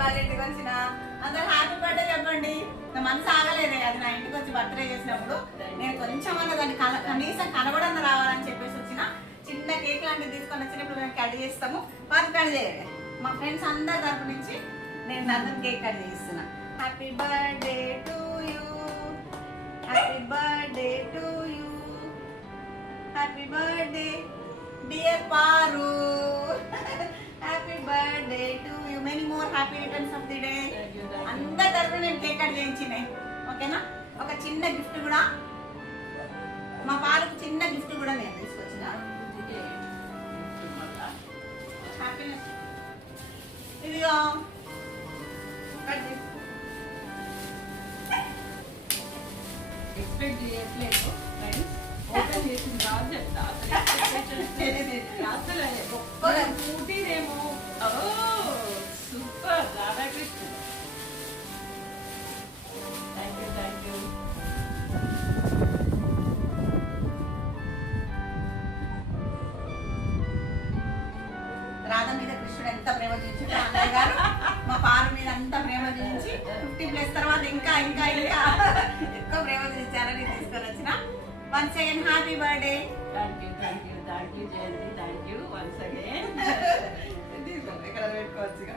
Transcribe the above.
వాళ్ళ ఇంటికి వచ్చిన అందరు హ్యాపీ బర్త్డే చెప్పండి. నా మనసు ఆగలేదే, అది నా ఇంటికి వచ్చి బర్త్డే చేసినప్పుడు నేను కొంచెం అన్న దాన్ని కనీసం కనబడన్న రావాలని చెప్పేసి వచ్చిన. చిన్న కేక్ లాంటివి తీసుకొని వచ్చినప్పుడు మేము కట్ చేస్తాము. వాళ్ళు కట్ చేయాలి. మా ఫ్రెండ్స్ అందరి తరపు నుంచి నేను నందన్ కేక్ కట్ చేస్తున్నా. Happy birthday to you, happy birthday to you, happy birthday dear Paru, happy birthday to you, many more happy returns of the day. అందరి తరపున నేను కేక్ కట్ చేయించినాయి. ఓకేనా? ఒక చిన్న గిఫ్ట్ కూడా, మా పాలకు చిన్న గిఫ్ట్ కూడా నేను తీసుకొచ్చిన. హ్యాపీనెస్ ఇదిగో ఎక్స్పెక్ట్ చేయట్లేదు ఫ్రెండ్స్. ఓపెన్ చేసిన తర్వాత చెప్తా. అసలు గొప్పగా కూటినేమో. Super Radhakrishna. Thank you, thank you. Radha మీద కృష్ణుడు ఎంత ప్రేమ చూపించాడు అన్నయ్య గారు, మా పారు మీద అంత ప్రేమ చూపించి 50+ తర్వాత ఇంకా ఇంకా ఇంకా ఎక్కువ ప్రేమ చూపించారని తీసుకొని వచ్చిన. Once again happy birthday. Thank you, thank you, thank you Jayanthi. Thank you once again. ఇక్కడ పెట్టుకోవచ్చు.